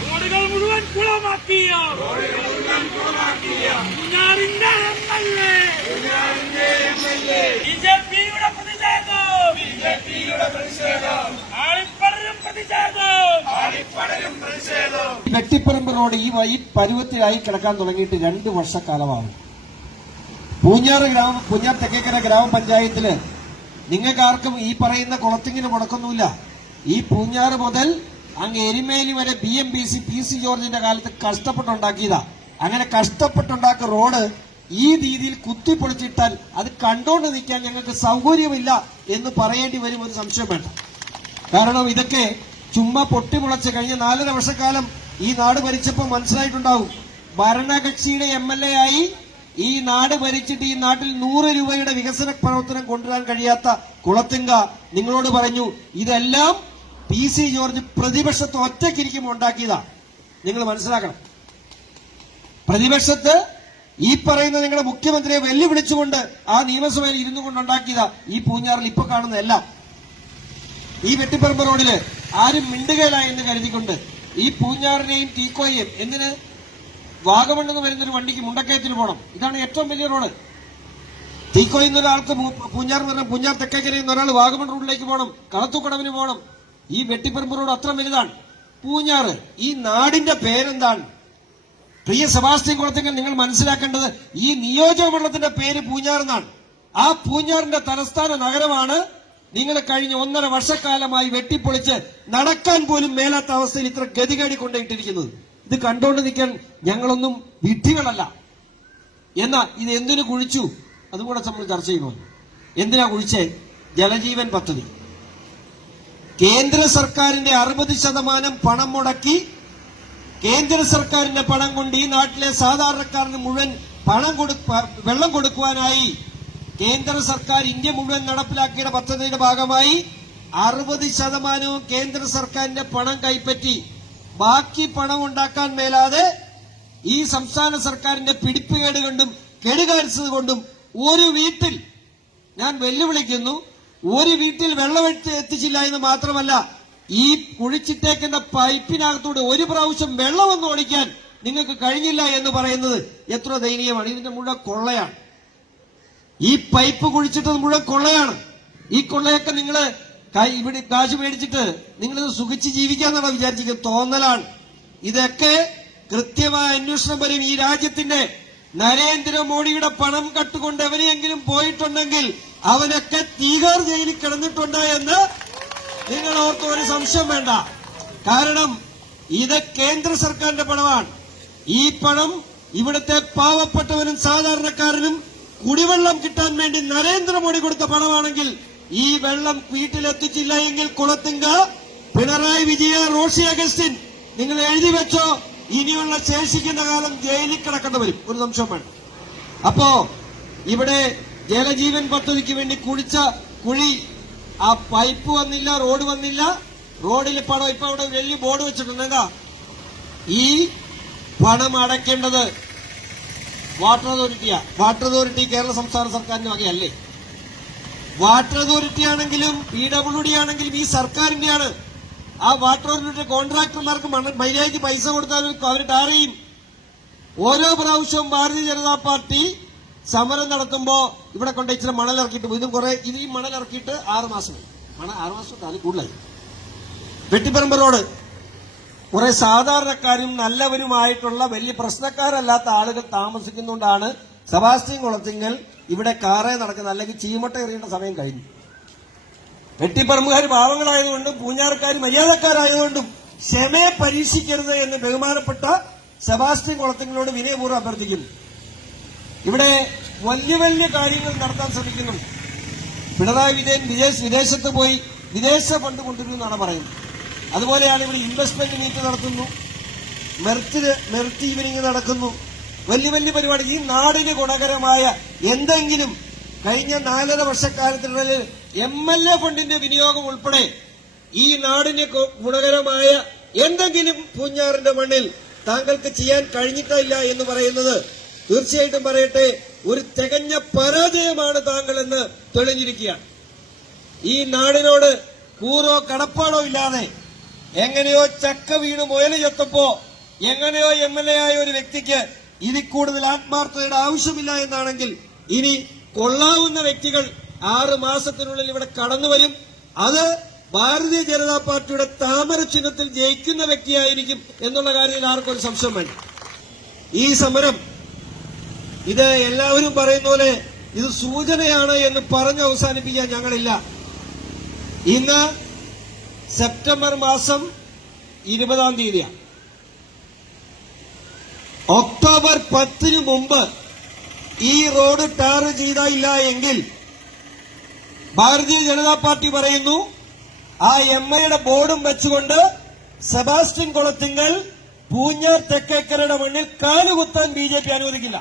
റോഡുകൾ മുഴുവൻ കുളമാക്കിയ പൂഞ്ഞാറിന്റെ MLA ബിജെപിയുടെ പ്രതിഷേധം ആളിപ്പടരും പ്രതിഷേധം. വെട്ടിപ്പറമ്പ് റോഡ് ഈ പരുവത്തിലായി കിടക്കാൻ തുടങ്ങിയിട്ട് 2 വർഷക്കാലമാണ്. പൂഞ്ഞാർ തെക്കേക്കര ഗ്രാമപഞ്ചായത്തില് നിങ്ങൾക്കാർക്കും ഈ പറയുന്ന കുളത്തിങ്ങിന് മുടക്കൊന്നുമില്ല. ഈ പൂഞ്ഞാറ് മുതൽ അങ്ങ് എരിമേലി വരെ BMBC PC ജോർജിന്റെ കാലത്ത് കഷ്ടപ്പെട്ടുണ്ടാക്കിയതാ. അങ്ങനെ കഷ്ടപ്പെട്ടുണ്ടാക്കിയ റോഡ് ഈ രീതിയിൽ കുത്തിപ്പൊളിച്ചിട്ടാൽ അത് കണ്ടോണ്ട് നിൽക്കാൻ ഞങ്ങൾക്ക് സൗകര്യമില്ല എന്ന് പറയേണ്ടി വരും. ഒരു സംശയം വേണ്ട. കാരണം ഇതൊക്കെ ചുമ്മാ പൊട്ടിമുളച്ച് കഴിഞ്ഞ 4.5 വർഷക്കാലം ഈ നാട് ഭരിച്ചപ്പോൾ മനസ്സിലായിട്ടുണ്ടാവും. ഭരണകക്ഷിയുടെ MLA ആയി ഈ നാട് ഭരിച്ചിട്ട് ഈ നാട്ടിൽ 100 രൂപയുടെ വികസന പ്രവർത്തനം കൊണ്ടുവരാൻ കഴിയാത്ത കുളത്തിങ്ക നിങ്ങളോട് പറഞ്ഞു ഇതെല്ലാം PC ജോർജ് പ്രതിപക്ഷത്ത് ഒറ്റയ്ക്കിരിക്കുമ്പോൾ ഉണ്ടാക്കിയതാ. നിങ്ങൾ മനസ്സിലാക്കണം. പ്രതിപക്ഷത്ത് ഈ പറയുന്ന നിങ്ങളുടെ മുഖ്യമന്ത്രിയെ വെല്ലുവിളിച്ചുകൊണ്ട് ആ നിയമസഭയിൽ ഇരുന്നു കൊണ്ടുണ്ടാക്കിയതാ ഈ പൂഞ്ഞാറിൽ ഇപ്പൊ കാണുന്നതെല്ലാം. ഈ വെട്ടിപ്പറമ്പ് റോഡില് ആരും മിണ്ടുകയില്ല എന്ന് കരുതിക്കൊണ്ട് ഈ പൂഞ്ഞാറിനെയും തീക്കോയെയും എന്തിന് വാഗമണ്ണെന്ന് വരുന്നൊരു വണ്ടിക്ക് മുണ്ടക്കയത്തിന് പോകണം. ഇതാണ് ഏറ്റവും വലിയ റോഡ്. തീക്കോയിൽ നിന്ന് ഒരാൾക്ക് പൂഞ്ഞാർ തെക്കേക്കരയിൽ നിന്ന് ഒരാൾ വാഗമൺ റോഡിലേക്ക് പോകണം, കളത്തൂക്കടവിന് പോകണം. ഈ വെട്ടിപ്പറമ്പ് റോഡ് അത്ര വലുതാണ്. പൂഞ്ഞാറ് ഈ നാടിന്റെ പേരെന്താണ്? പ്രിയ സെബാസ്റ്റ്യൻ കുളത്തിങ്കൽ, നിങ്ങൾ മനസ്സിലാക്കേണ്ടത് ഈ നിയോജകമണ്ഡലത്തിന്റെ പേര് പൂഞ്ഞാർ എന്നാണ്. ആ പൂഞ്ഞാറിന്റെ തലസ്ഥാന നഗരമാണ് നിങ്ങൾ കഴിഞ്ഞ 1.5 വർഷക്കാലമായി വെട്ടിപ്പൊളിച്ച് നടക്കാൻ പോലും മേലാത്ത അവസ്ഥയിൽ ഇത്ര ഗതികേടി കൊണ്ടിട്ടിരിക്കുന്നത്. ഇത് കണ്ടുകൊണ്ട് നിൽക്കാൻ ഞങ്ങളൊന്നും വിഡ്ഢികളല്ല. എന്നാ ഇത് എന്തിനു കുഴിച്ചു അതും കൂടെ നമ്മൾ ചർച്ച ചെയ്യുമല്ലോ. എന്തിനാ കുഴിച്ചേ? ജലജീവൻ പദ്ധതി. കേന്ദ്ര സർക്കാരിന്റെ 60% പണം മുടക്കി കേന്ദ്ര സർക്കാരിന്റെ പണം കൊണ്ട് ഈ നാട്ടിലെ സാധാരണക്കാരന് മുഴുവൻ വെള്ളം കൊടുക്കുവാനായി കേന്ദ്ര സർക്കാർ ഇന്ത്യ മുഴുവൻ നടപ്പിലാക്കിയ പദ്ധതിയുടെ ഭാഗമായി 60% കേന്ദ്ര സർക്കാരിന്റെ പണം കൈപ്പറ്റി ബാക്കി പണം ഉണ്ടാക്കാൻ മേലാതെ ഈ സംസ്ഥാന സർക്കാരിന്റെ പിടിപ്പുകേട് കൊണ്ടും കെടുകാര്യസ്ഥത കൊണ്ടും ഒരു വീട്ടിൽ, ഞാൻ വെല്ലുവിളിക്കുന്നു, ഒരു വീട്ടിൽ വെള്ളം എത്തിച്ചില്ല എന്ന് മാത്രമല്ല ഈ കുഴിച്ചിട്ടേക്കുന്ന പൈപ്പിനകത്തൂടെ ഒരു പ്രാവശ്യം വെള്ളമൊന്നും ഓടിക്കാൻ നിങ്ങൾക്ക് കഴിഞ്ഞില്ല എന്ന് പറയുന്നത് എത്ര ദയനീയമാണ്. ഇതിന്റെ മുഴുവൻ കൊള്ളയാണ്. ഈ പൈപ്പ് കുഴിച്ചിട്ടത് മുഴുവൻ കൊള്ളയാണ്. ഈ കൊള്ളയൊക്കെ നിങ്ങൾ ഇവിടെ കാശ് മേടിച്ചിട്ട് നിങ്ങളിത് സുഖിച്ച് ജീവിക്കാന്നാണ് വിചാരിച്ചിരിക്കുന്നത്. തോന്നലാണ്. ഇതൊക്കെ കൃത്യമായ അന്വേഷണം വരും. ഈ രാജ്യത്തിന്റെ നരേന്ദ്രമോദിയുടെ പണം കട്ടുകൊണ്ട് എവരെയെങ്കിലും പോയിട്ടുണ്ടെങ്കിൽ അവനൊക്കെ തീഹാർ ജയിലിൽ കിടന്നിട്ടുണ്ട് എന്ന് നിങ്ങൾ ഓർത്ത് ഒരു സംശയം വേണ്ട. കാരണം ഇത് കേന്ദ്ര സർക്കാരിന്റെ പണമാണ്. ഈ പണം ഇവിടുത്തെ പാവപ്പെട്ടവനും സാധാരണക്കാരനും കുടിവെള്ളം കിട്ടാൻ വേണ്ടി നരേന്ദ്രമോദി കൊടുത്ത പണമാണെങ്കിൽ ഈ വെള്ളം വീട്ടിലെത്തിച്ചില്ല എങ്കിൽ കുളത്തിങ്ക, പിണറായി വിജയ, റോഷി അഗസ്റ്റിൻ നിങ്ങൾ എഴുതി വെച്ചോ, ഇനിയുള്ള ശേഷിക്കുന്ന കാലം ജയിലിൽ കിടക്കേണ്ടി വരും. ഒരു സംശയം വേണ്ട. അപ്പോ ഇവിടെ ജലജീവൻ പദ്ധതിക്ക് വേണ്ടി കുഴിച്ച കുഴി, ആ പൈപ്പ് വന്നില്ല, റോഡ് വന്നില്ല. റോഡിൽ പണം ഇപ്പൊ അവിടെ വലിയ ബോർഡ് വെച്ചിട്ടുണ്ട്. എന്താ ഈ പണം അടയ്ക്കേണ്ടത്? വാട്ടർ അതോറിറ്റിയാ. വാട്ടർ അതോറിറ്റി കേരള സംസ്ഥാന സർക്കാരിന്റെ വകയല്ലേ? വാട്ടർ അതോറിറ്റി ആണെങ്കിലും PWD ആണെങ്കിലും ഈ സർക്കാരിന്റെയാണ്. ആ വാട്ടർ അതോറിറ്റി കോൺട്രാക്ടർമാർക്ക് മര്യാദയ്ക്ക് പൈസ കൊടുത്താലും അവർ ടാറയും. ഓരോ പ്രാവശ്യവും ഭാരതീയ ജനതാ പാർട്ടി സമരം നടത്തുമ്പോ ഇവിടെ കൊണ്ട് ഇച്ചിരി മണലിറക്കിയിട്ട് ഇതും ഈ മണലിറക്കിയിട്ട് 6 മാസം 6 മാസം അതിൽ കൂടുതലായി. വെട്ടിപ്പറമ്പ് റോഡ് കുറെ സാധാരണക്കാരും നല്ലവരുമായിട്ടുള്ള വലിയ പ്രശ്നക്കാരല്ലാത്ത ആളുകൾ താമസിക്കുന്നുകൊണ്ടാണ് സെബാസ്റ്റ്യൻ കുളത്തിങ്കൽ ഇവിടെ കാറേ നടക്കുന്നത്. അല്ലെങ്കിൽ ചീമട്ട എറിയേണ്ട സമയം കഴിഞ്ഞു. വെട്ടിപ്പറമ്പുകാർ പാവങ്ങളായതുകൊണ്ടും പൂഞ്ഞാർക്കാർ മര്യാദക്കാരായതുകൊണ്ടും ക്ഷമയെ പരീക്ഷിക്കരുത് എന്ന് ബഹുമാനപ്പെട്ട സെബാസ്റ്റ്യൻ കുളത്തിങ്കലോട് വിനയപൂർവ്വം അഭ്യർത്ഥിക്കുന്നു. ഇവിടെ വലിയ വലിയ കാര്യങ്ങൾ നടത്താൻ ശ്രമിക്കുന്നുണ്ട്. പിണറായി വിജയൻ വിദേശത്ത് പോയി വിദേശ ഫണ്ട് കൊണ്ടുവരുമെന്നാണ് പറയുന്നത്. അതുപോലെയാണ് ഇവിടെ ഇൻവെസ്റ്റ്മെന്റ് മീറ്റ് നടത്തുന്നു, മെറിറ്റ് ഈവനിങ് നടക്കുന്നു, വലിയ വലിയ പരിപാടി. ഈ നാടിന് ഗുണകരമായ എന്തെങ്കിലും കഴിഞ്ഞ 4.5 വർഷക്കാലത്തിനുള്ളിൽ MLA ഫണ്ടിന്റെ വിനിയോഗം ഉൾപ്പെടെ ഈ നാടിന് ഗുണകരമായ എന്തെങ്കിലും പൂഞ്ഞാറിന്റെ മണ്ണിൽ താങ്കൾക്ക് ചെയ്യാൻ കഴിഞ്ഞിട്ടില്ല എന്ന് പറയുന്നത് തീർച്ചയായിട്ടും പറയട്ടെ, ഒരു തികഞ്ഞ പരാജയമാണ് താങ്കൾ എന്ന് തെളിഞ്ഞിരിക്കുകയാണ്. ഈ നാടിനോട് കൂറോ കടപ്പാടോ ഇല്ലാതെ എങ്ങനെയോ ചക്ക വീണ് മുയല് ചത്തപ്പോ എങ്ങനെയോ MLA ആയ ഒരു വ്യക്തിക്ക് ഇതിൽ കൂടുതൽ ആത്മാർത്ഥതയുടെ ആവശ്യമില്ല എന്നാണെങ്കിൽ ഇനി കൊള്ളാവുന്ന വ്യക്തികൾ 6 മാസത്തിനുള്ളിൽ ഇവിടെ കടന്നു വരും. അത് ഭാരതീയ ജനതാ പാർട്ടിയുടെ താമര ചിഹ്നത്തിൽ ജയിക്കുന്ന വ്യക്തിയായിരിക്കും എന്നുള്ള കാര്യത്തിൽ ആർക്കും ഒരു സംശയം വേണ്ട. ഈ സമരം ഇത് എല്ലാവരും പറയുന്ന പോലെ ഇത് സൂചനയാണ് എന്ന് പറഞ്ഞ് അവസാനിപ്പിക്കാൻ ഞങ്ങളില്ല. ഇന്ന് സെപ്റ്റംബർ മാസം 20-ാം തീയതിയാണ്. ഒക്ടോബർ 10-ന് മുമ്പ് ഈ റോഡ് ടാർ ചെയ്തില്ല എങ്കിൽ ഭാരതീയ ജനതാ പാർട്ടി പറയുന്നു ആ MIയുടെ ബോർഡും വെച്ചുകൊണ്ട് സെബാസ്റ്റ്യൻ കുളത്തിങ്കൽ പൂഞ്ഞാർ തെക്കേക്കരയുടെ മണ്ണിൽ കാലുകുത്താൻ BJP അനുവദിക്കില്ല.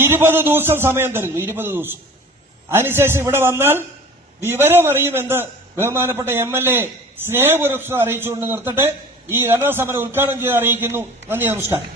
20 ദിവസം സമയം തരുന്നു. 20 ദിവസം. അതിനുശേഷം ഇവിടെ വന്നാൽ വിവരമറിയുമെന്ന് ബഹുമാനപ്പെട്ട MLA സ്നേഹപുരസ്സരം അറിയിച്ചുകൊണ്ട് നിർത്തട്ടെ. ഈ ധർണാ സമരം ഉദ്ഘാടനം ചെയ്ത് അറിയിക്കുന്നു. നന്ദി, നമസ്കാരം.